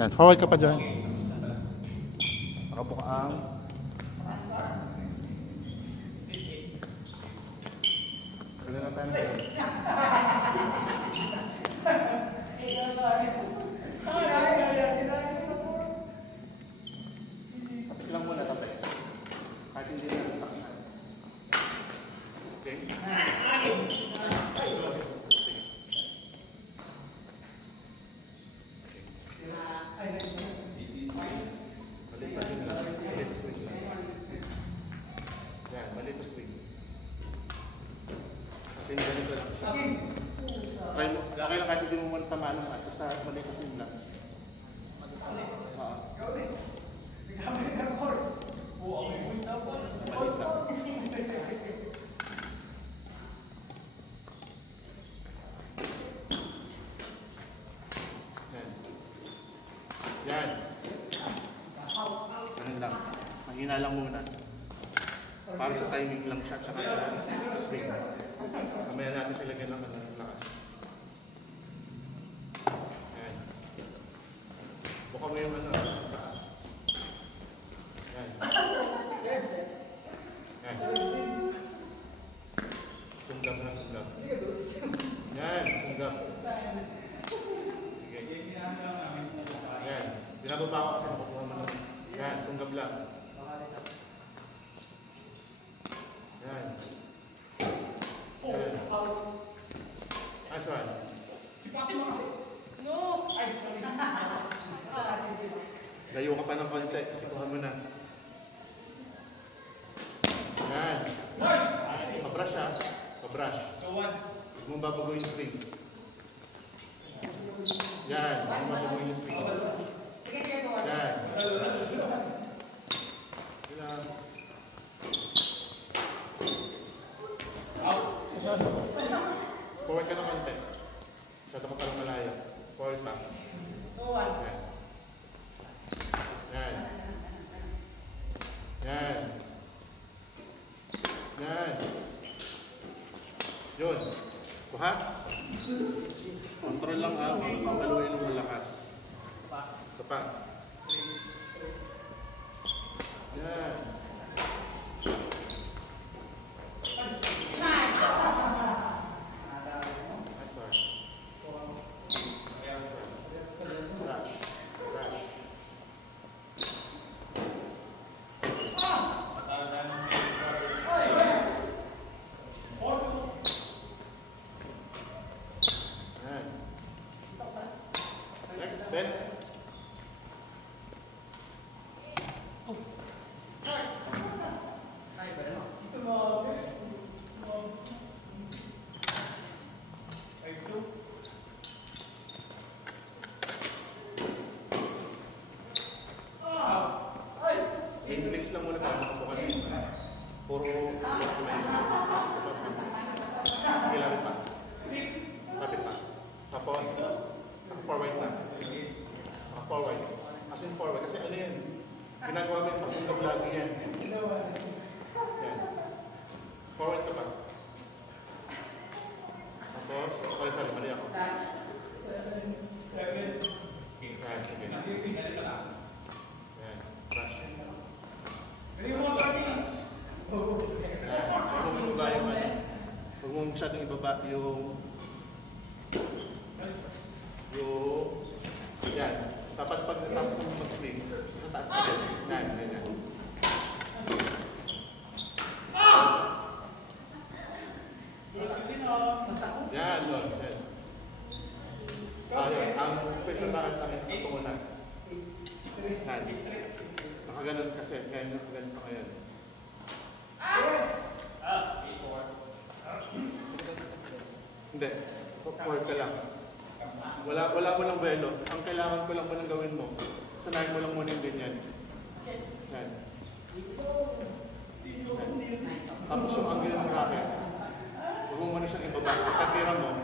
Yan, forward ka pa dyan. Nakabukaang. Kaya na tayo. Ilang muna tatay. Kahit hindi na natak na. Okay? Kasi ganito lang siya. Okay lang kahit hindi mo man tamaan ng at basta mali kasi yun lang. Yan. Ganun lang. Mahina lang muna. Para sa timing lang siya, tsaka sa swing. Mamaya natin siya lagyan ng lakas. Ayan. Buka mo yung ano. Ayan. Ayan. Sunggap na sunggap. Ayan, sunggap. Sige. Ayan. Binababa ko kasi nakukuha mo lang. Ayan, sunggap lang. Ayan. Nice one. No! Layo ka pa ng konti. Sikuhan mo na. Ayan. Pabrush ha. Pabrush. Huwag mong babaguhin yung swing. Ayan. Huwag mong babaguhin yung swing. Ayan. Ayan. Forward ka ng konti. Masyado ka parang malayo. Forward pa. Yan. Yan. Yan. Yan. Yun. Kuha. Control lang ha. Papaluin ng malakas. Ito pa. Yan. Next, Ben. Mix lang muna para makabukan yun. Puro kailangan pa. Kapit pa. Tapos, forward na. Forward. As in forward. Kasi ano yan? Ginagawa mo yung pasungkap lagi yan. Yan. Forward ka pa. Tapos, sorry, mali ako. Yan, sige. Yan. Brush. Huwag mo masyadong ibaba yung yan. Dapat pag natapos mo mag-swing, sa taas ka din. Yan, ganyan. Yan, Lord. Yan. Ang pressure na lang ito muna. Yan. Nakaganon kasi. Yan, nakaganon pa ngayon. Hindi. Forward ka lang. Wala mo lang velo. Ang kailangan ko lang mo lang gawin mo. Sanayin mo lang muna yung ganyan. Yan. Tapos yung angle ng racket. Huwag mo muna siyang ibaba. Pagkatira mo,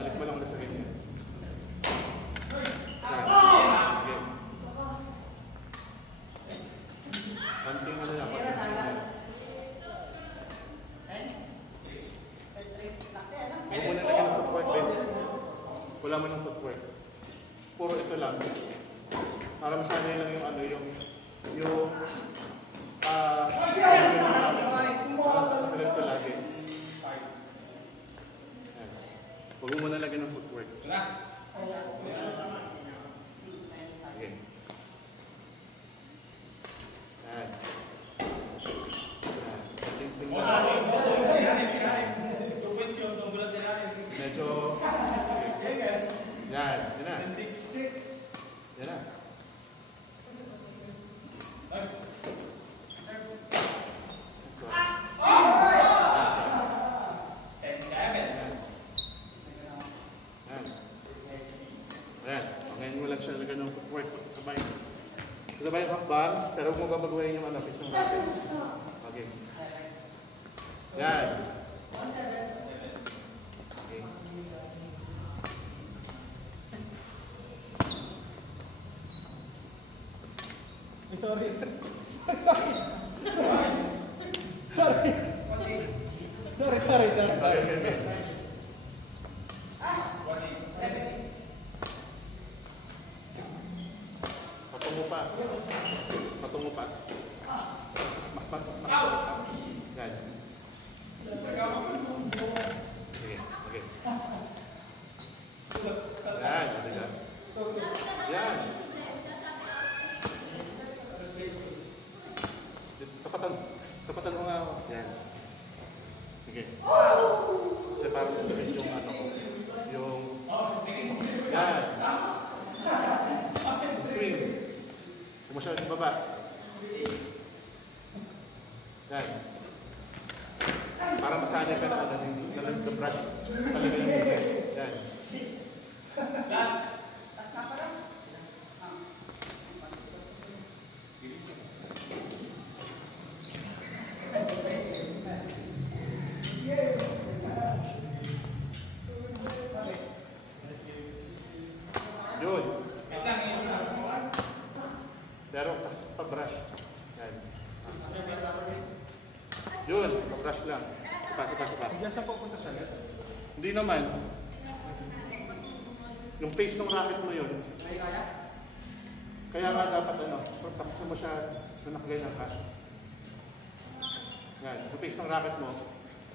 balik mo lang ulit sa ganyan. Yan. Okay. Kanting ano lang. Huwag mo na lagyan ng footwork, Ben. Wala mo ng footwork. Puro ito lang. Para masanay lang yung ano, yung ganito lagi. Huwag mo muna lagyan ng footwork. Okay. Yan. Medyo yan, yan na. Yan na. Sabay ang hakbang, pero huwag mo babaguhin yung ano, pisong natin. Okay. Yan. Okay. Sorry. Sorry. Sorry. Patungo pa. Mas. Yan. Sige. Yan. Yan. Tapatan mo nga ako. Yan. Sige. Kasi parang sabihin yung ano ko. Yan. Swing. Sumasyal sa baba. Yan. Para masanay ka na ano, the brush. Talaga yung movement. Yan. Yun. Pero pa-brush. Yan. Yun, pa-brush lang. Sipa. Diyan siya pupunta sa net. Hindi naman. Yung face ng racket mo yun. Kaya nga dapat ano, tapos mo siya na nakagayang ka. Yan, yung face ng racket mo,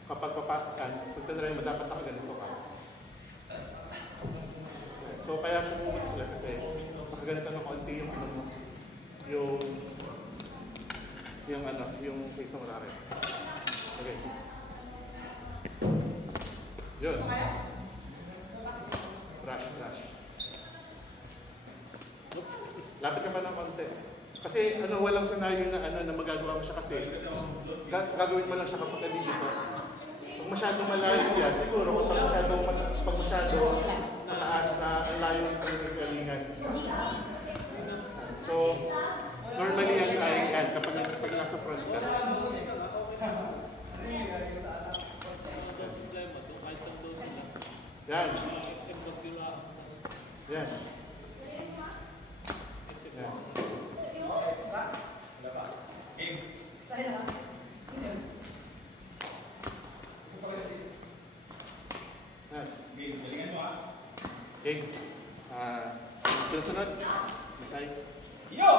kapag papasok ka, pagtanarin mo dapat nakaganito ka. So kaya sumubot sila kasi nakaganito ng konti yung ano mo. Yung face ng racket. Okay. Yun. Brush. Lapit ka pa ng konti. Kasi ano, walang scenario na ano na magagawa mo siya kasi gagawin mo lang siya kapag dito. Pag masyadong malayo yan, siguro pag masyadong mataas na ang layo ng pagkagalingan. So, normally yan kapag nasa front ka. Yan. Yan. Okay. Sunod. Masay. Yo!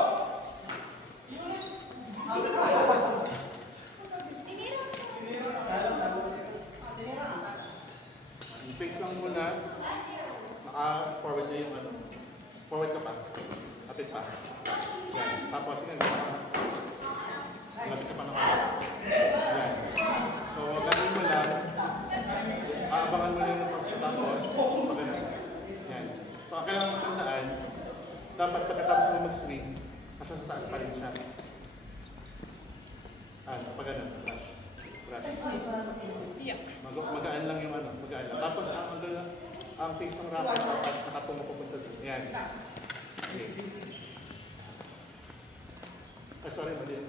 Face lang muna. Naka-forward na yung ano. Forward ka pa. Kapit pa. Yan. Tapos yan. Labas ka pa naman. Yan. So, gagawin mo lang. Aabangan mo lang yung pagkatapos. Yan. So, ang kailangan matandaan, dapat pagkatapos mo mag-swing, nasa sa taas pa rin siya. Pag ganun. Magaan lang yung ano, magaan lang. Tapos ang face ng racket dapat nakatungo pupunta doon. Yan. Okay. Ay, sorry, mali.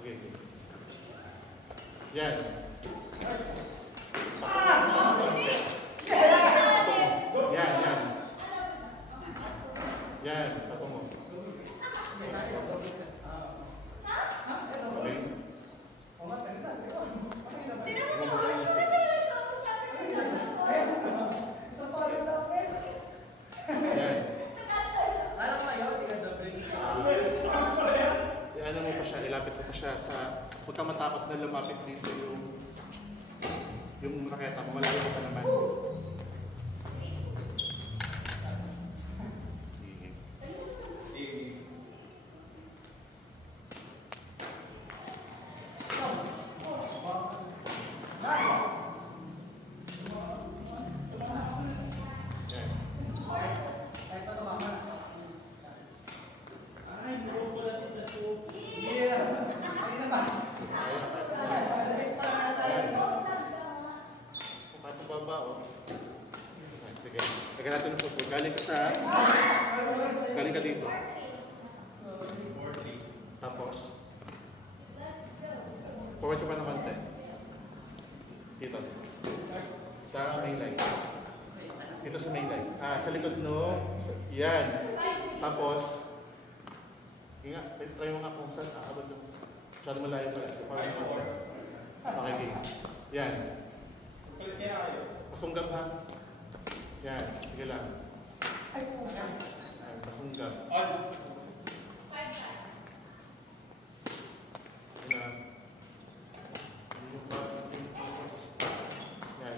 Okay. Yan. Yan. Yan, patungo. Okay. siya sa, huwag ka matakot na lumapit dito yung raketa mo, malayo ka naman. Sige, lagyan natin ng football. Galing ka dito. Tapos, forward ka pa ng konti. Dito. Sa main line. Dito sa main line. Sa likod no. Yan. Tapos, try mo nga kung saan aabot yung masyado malayo pala. Forward ng konti. Okay, game. Yan. Pasunggab ha. Yan, sige lang. Pasunggab. Sige lang. Yan.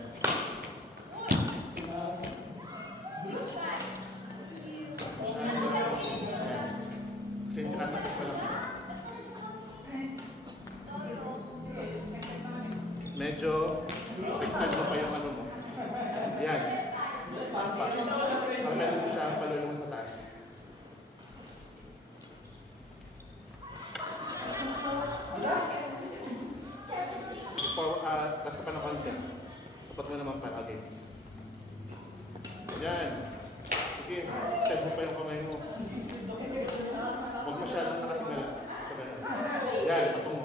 Kasi tinatakot pa lang. Medyo extend mo pa yung ano mo. Yan. Ang meron mo siya palulong sa taas. Last ka pa ng konti. Sapat mo naman pa again. Yan. Sige, set mo pa yung kamay mo. Huwag masyadong nakatingala. Yan, patong mo.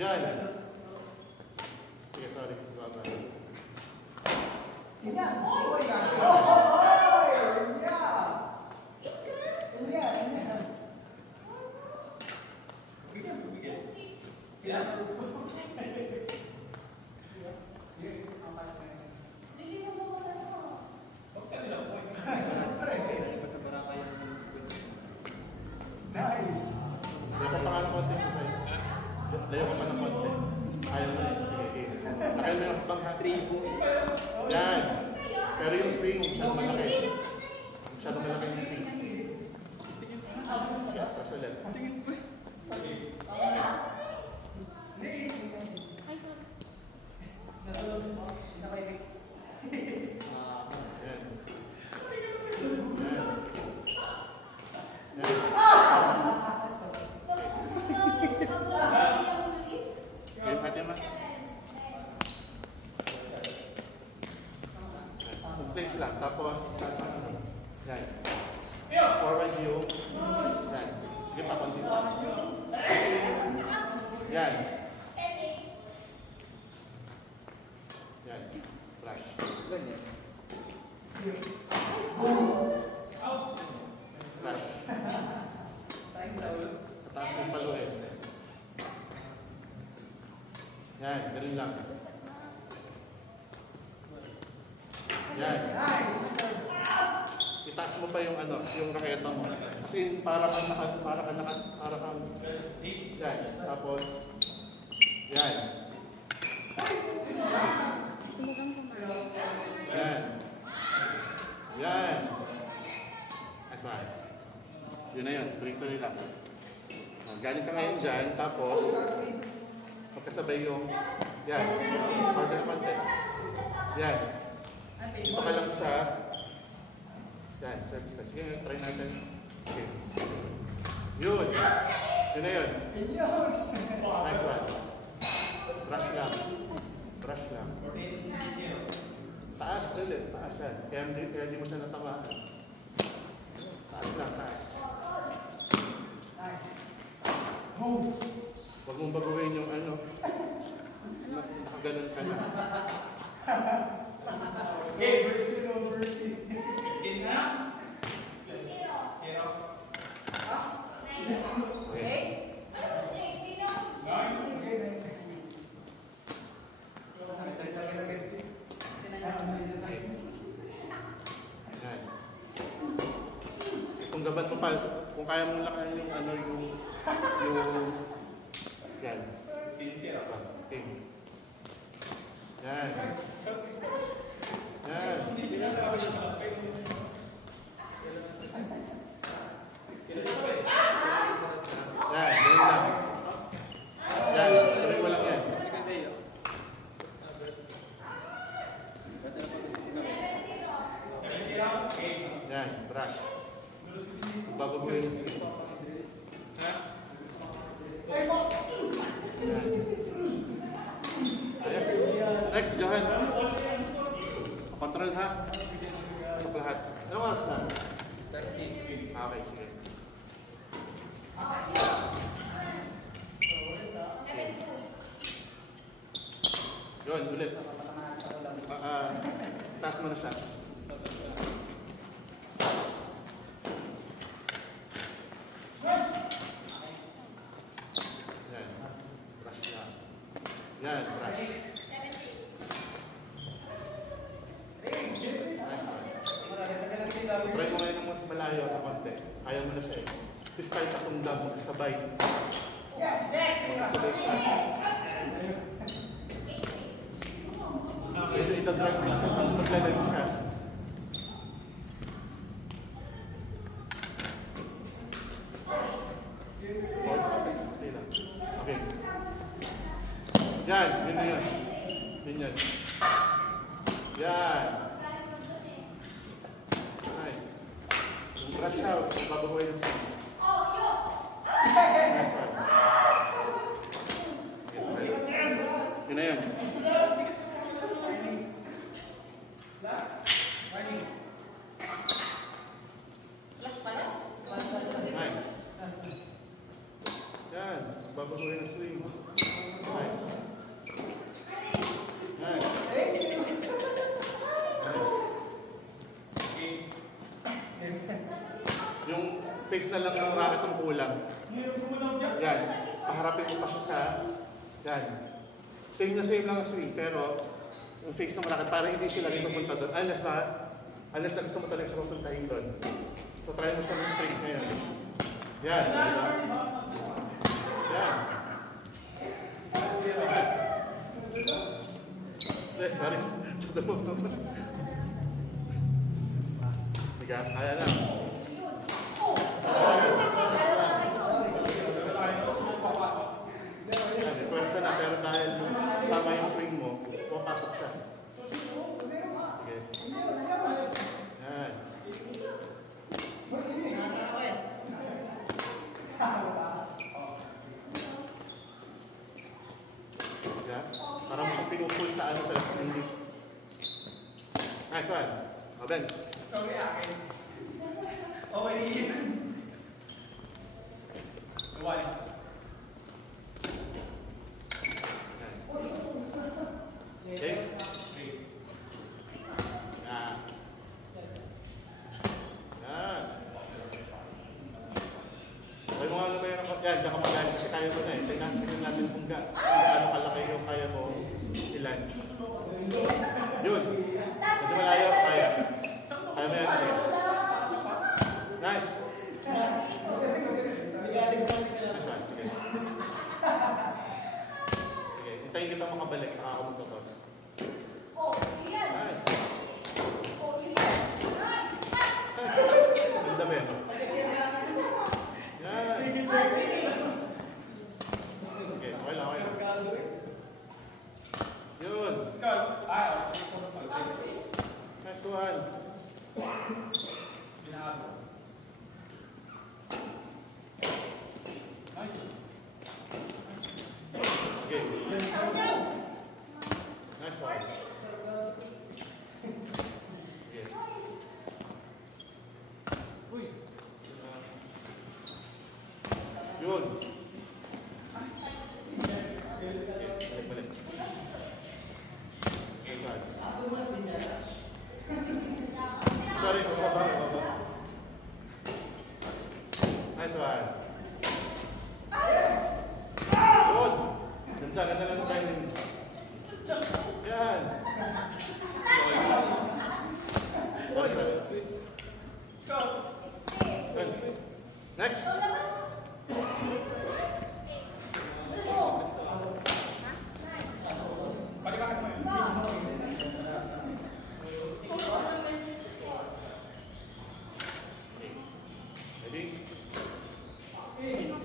Yan. Sige, sorry. Layo ka pa ng konti. Ayaw mo rin. Sige, okay. Nakain mo yung habang tribo. Yan. Pero yung swing, masyadong malaki. Masyadong malaki yung swing. Yeah, tapos ulit. Place lang, tapos yan. Forward view. Yan. Sige pa, continue. Yan. Yan. Flash. Flash. Sa taas ng paluin. Yan, ganun lang. Yan. Itaas mo pa yung ano, yung raketa mo. Kasi para kang yan. Tapos yan. Yan. Yan. That's right. Yun na yun. Tuloy-tuloy lang. Galing ka ngayon dyan. Tapos magkasabay yung yan. Order naman din. Yan. Dito ka lang sa yan, service ka. Sige, try natin. Okay. Yun. Yun na yun. Nice one. Brush lang. Brush lang. Taas ulit. Taas yan. Kaya hindi mo siya natamaan. Taas lang, taas. Huwag mong baguhin yung ano. Nakaganon ka na. Okay, verse no mercy. Okay. Kung gabat mo pa, Kung kaya mong lakayan yung ano, yung yan. Okay. Yan. Yan. Yan, ganun lang. Yan, ganun mo lang yan. Yan, brush. Bago mo yung swing. Ayan. Next, Johan. Control ha. Sa lahat. Anong oras na? 13. Okay, sige. Yun, ulit. Taas mo na siya. Yan. Brush niya. Yan, brush. Try mo ngayon ng mas malayo na konti. Ayaw mo na siya eh. This time, pasundang mo, kasabay. Magkasabay ka. Medyo itadrag mo kasi mas maglalag siya. Okay. Yan, yun na yun. Yun yan. Yan. Nice. Yung brush out, babagoy na siya. Nice one. Yun na yun. Nice. Yan, babagoy na swing. Nice. Nice. Nice. Yung face na lang ng racket ang kulang. Yan. Paharapin mo pa siya sa... Yan. Same na same lang ang swing, pero yung face ng racket para hindi siya lagi pupunta doon. Unless na gusto mo talaga siya pupuntahin doon. So try mo siya ng straight ngayon. Yan. Diba? Yan. Sorry. Sige, kaya na. Pwesta na, pero dahil tama yung swing mo, pupasok siya. Sige. Yan. Yan. Parang siya pinupul sa ano sa hindi. Nice one. O, Ben. Okay, akin. Okay. One. Okay. Yan. Yan. Kaya mo nga naman yan. Yan, tsaka magaling. Kasi kaya mo na eh. Tingnan natin kung gaano kalaki yung kaya mo ilan. Yun. Kasi malayo, kaya. Kaya mo yan. Nice. Nice one. Next. Ready?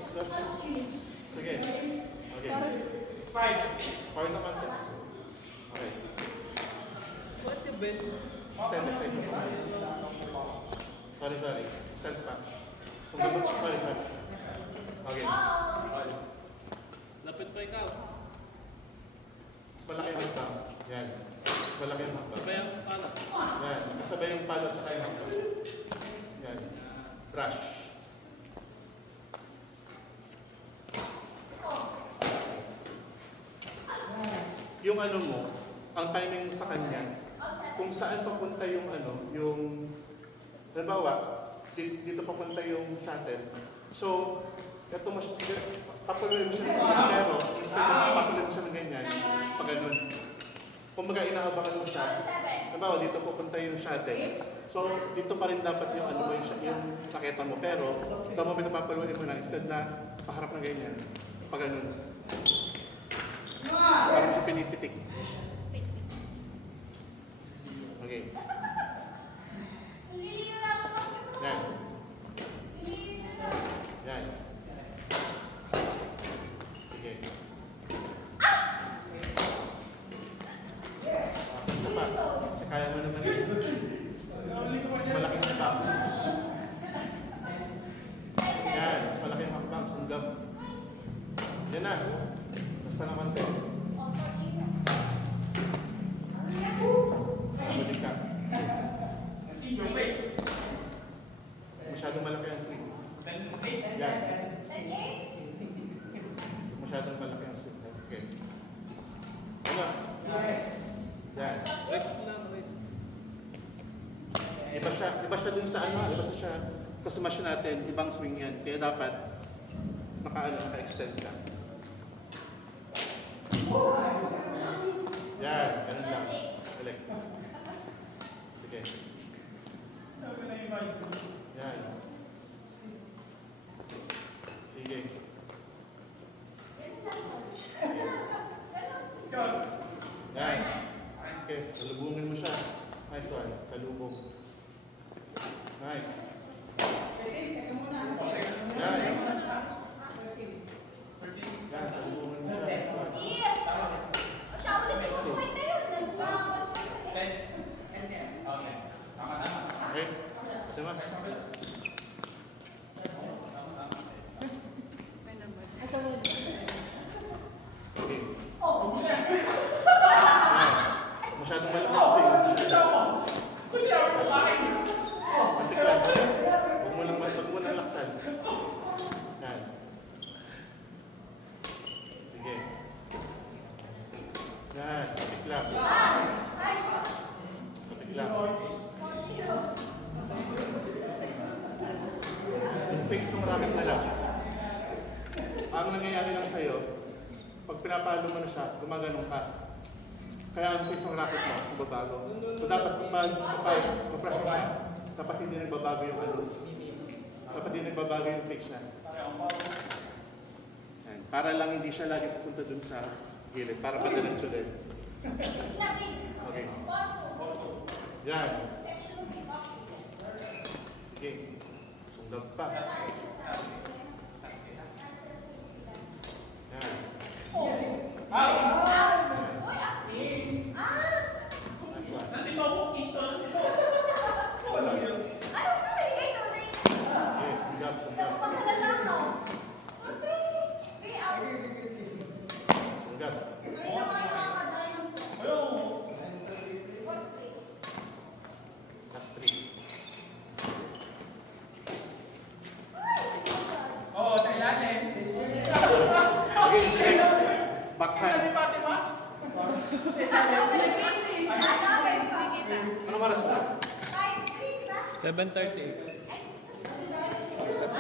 Stop. Sige. Okay. 5. Power naman. Okay. What the bell? Extend the side mo. Sorry. Extend pa. Sorry. Okay. Lapit pa ikaw. Mas malaki yung hakbang. Yan. Mas malaki yung hakbang. Sabay ang pala. Yan. Kasabay yung palo at saka yung hakbang. Yan. Brush. Yung ano mo, ang timing mo sa kanya, kung saan papunta yung ano, yung, halimbawa, dito papunta yung shuttle. So, ito mas, papuloy mo siya ng ganyan, pero instead na papuloy mo siya ng ganyan, pag ganun. Kung maga inaabangan mo siya, halimbawa, dito papunta yung shuttle. So, dito pa rin dapat yung ano mo, yung nakita mo. Pero, the moment na papuloy mo na, instead na paharap ng ganyan, pag ganun. Parang siya pinipitik. Okay. Yan. Yan. Sige. Tapos na pa. Kasi kaya mo naman yun. Mas malaking hakbang. Yan. Mas malaking hakbang. Sunggab. Yan na. Mas panakante. Balik ka. Masyadong malaki ang swing. Yan. Masyadong malaki ang swing. Okay. Ano? Yan. Rest lang, rest. Iba siya dun sa ano, iba siya sa smash natin, ibang swing yan. Kaya dapat naka-extend ka. Yan, ganun lang. Balik. Sige. Yan. Sige. Yan. Okay, salubungin mo siya. Nice one. Salubong. Nice. Yan. Yan, salubungin mo siya. Nice one. Okay. Sama. Okay. Masyadong malaki ang swing. Antik lang. Huwag mo nang laksan. Yan. Sige. Yan. Antik lang. Antik lang. Yung fix ng racket na lang. Ang nangyayari lang sa'yo, pag pinapalo mo na siya, gumaganong ka. Kaya ang fix ng racket mo, babago. So dapat kapag ma-press mo siya, dapat hindi nagbabago yung ano. Dapat hindi nagbabago yung fix niya. Yan. Para lang hindi siya lagi pupunta dun sa gilid. Para padiretso din. Okay. Yan. Sige. Sundag pa. Yan. Yes, sundag. Sundag. Last 3. Oo, sa ilalim. Okay, next. Backhand. Anong oras na? 7:38. Step.